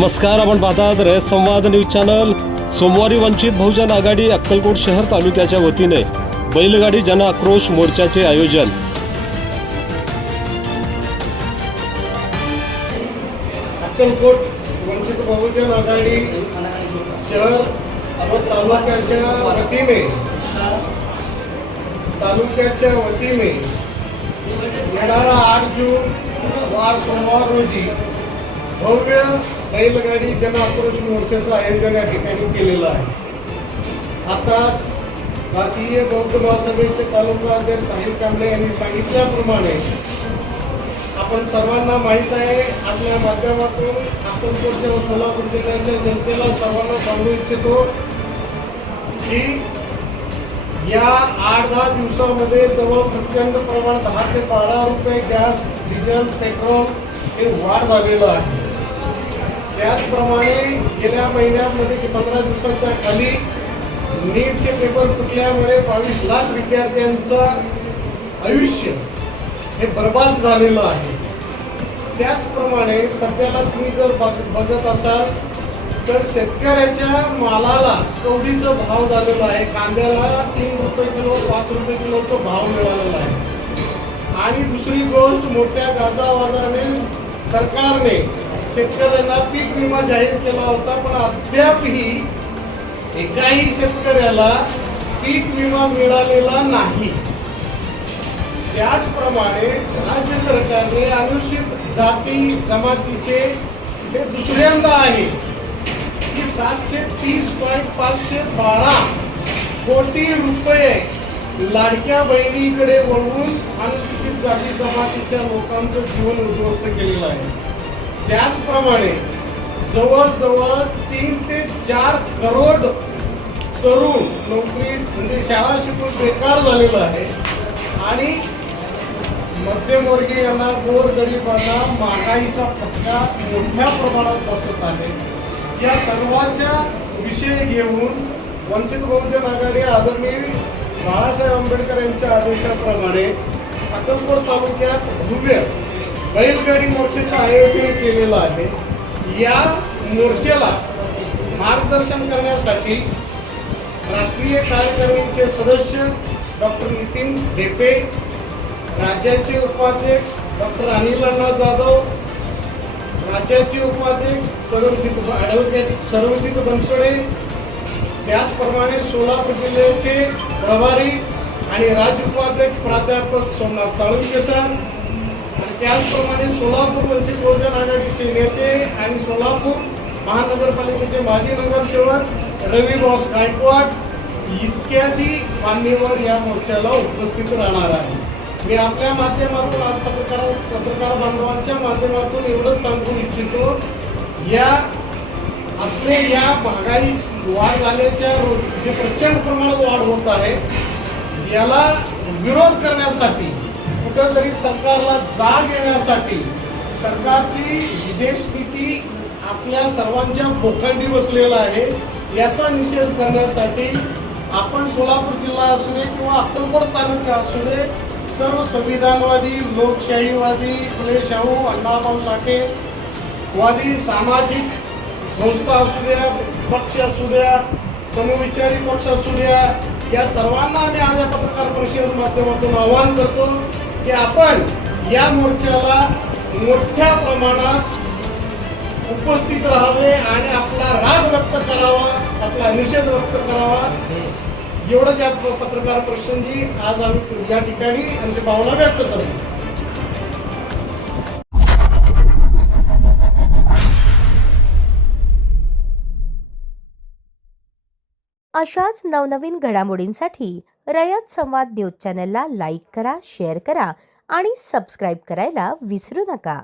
नमस्कार, आपण पाहतात रयत संवाद न्यूज चॅनल। सोमवारी वंचित बहुजन आघाडी अक्कलकोट शहर तालुक्याच्या वतीने बैलगाडी जन आक्रोश मोर्चाचे आयोजन। अक्कलकोट वंचित बहुजन आघाडी शहर व तालुक्याच्या वतीने येणारा 8 जून वार सोमवार रोजी भव्य बैलगाडी जन आक्रोश मोर्चाचं आयोजन या ठिकाणी केलेलं आहे। आताच भारतीय बौद्ध महासभेचे तालुका अध्यक्ष साहिल कांबळे यांनी सांगितल्याप्रमाणे आपण सर्वांना माहीत आहे, आपल्या माध्यमातून अक्कलकोटच्या व सोलापूर जिल्ह्याच्या जनतेला सर्वांना सांगू इच्छितो की या 8-10 दिवसामध्ये जवळ प्रचंड प्रमाणात 10 ते 12 रुपये गॅस, डिझेल, पेट्रोल हे वाढ झालेलं आहे। त्याचप्रमाणे गेल्या महिन्यामध्ये 15 दिवसाच्या खाली नीटचे पेपर फुटल्यामुळे 22 लाख विद्यार्थ्यांचं आयुष्य हे बर्बाद झालेलं आहे। त्याचप्रमाणे सध्याला तुम्ही जर बघत असाल तर शेतकऱ्याच्या मालाला कवडीचा भाव झालेला आहे। कांद्याला 3 रुपये किलो, 5 रुपये किलोचा भाव मिळालेला आहे। आणि दुसरी गोष्ट, मोठ्या गाजावाजाने सरकारने शेतकऱ्यांना पीक विमा जाहीर केला होता, पण अद्यापही एकाही शेतकऱ्याला पीक विमा मिळालेला नाही। त्याचप्रमाणे राज्य सरकारने अनुसूचित जाती जमातीचे हे दुसऱ्यांदा आहे की 730.512 कोटी रुपये लाडक्या बहिणीकडे वळवून अनुसूचित जाती जमातीच्या लोकांचं जीवन उद्ध्वस्त केलेलं आहे। त्याचप्रमाणे जवळजवळ 3 ते 4 करोड तरुण नोकरी म्हणजे शाळा शिकून बेकार झालेलं आहे आणि मध्यमवर्गीयांना, गोरगरिबांना महागाईचा फटका मोठ्या प्रमाणात बसत आहे। या सर्वांचा विषय घेऊन वंचित बहुजन आघाडी आदरणीय बाळासाहेब आंबेडकर यांच्या आदेशाप्रमाणे अक्कलकोट तालुक्यात भव्य बैलगाडी मोर्चाचं आयोजन केलेलं आहे। या मोर्चाला मार्गदर्शन करण्यासाठी राष्ट्रीय कार्यकारिणीचे सदस्य डॉक्टर नितीन ढेपे, राज्याचे उपाध्यक्ष डॉक्टर अनिल अण्णा जाधव, राज्याचे उपाध्यक्ष ॲडव्होकेट सर्वजित बनसोडे, त्याचप्रमाणे सोलापूर जिल्ह्याचे प्रभारी आणि राज्य उपाध्यक्ष प्राध्यापक सोमनाथ साळुंके सर, आणि त्याचप्रमाणे सोलापूर वंचित बहुजन आघाडीचे नेते आणि सोलापूर महानगरपालिकेचे माजी नगरसेवक रवी बॉस गायकवाड इत्यादी मान्यवर या मोर्चाला उपस्थित राहणार आहे। मी आपल्या माध्यमातून आज पत्रकार बांधवांच्या माध्यमातून एवढंच सांगू इच्छितो, या महागाई वाढ झाल्याच्या जे प्रचंड प्रमाणात वाढ होत आहे याला विरोध करण्यासाठी, कुठंतरी सरकारला जाग येण्यासाठी सरकारची विदेश नीती आपल्या सर्वांच्या बोखंडी बसलेला आहे। याचा निषेध करण्यासाठी आपण सोलापूर जिल्हा असू दे किंवा अक्कलकोट तालुका असू दे, सर्व संविधानवादी, लोकशाहीवादी, फुले शाहू, अण्णाभाऊ साठे वादी सामाजिक संस्था असू द्या, पक्ष असू द्या, समविचारी पक्ष असू द्या, या सर्वांना आम्ही आज या पत्रकार परिषदेच्या माध्यमातून आवाहन करतो की आपण या मोर्चाला मोठ्या प्रमाणात उपस्थित राहावे आणि आपला राग व्यक्त करावा, आपला निषेध व्यक्त करावा। एवढंच या पत्रकार परिषदेची आज आम्ही या ठिकाणी आमची भावना व्यक्त करतो। अशाच नवनवीन घडामोडींसाठी रयत संवाद न्यूज चॅनलला लाईक करा, शेअर करा आणि सबस्क्राईब करायला विसरू नका।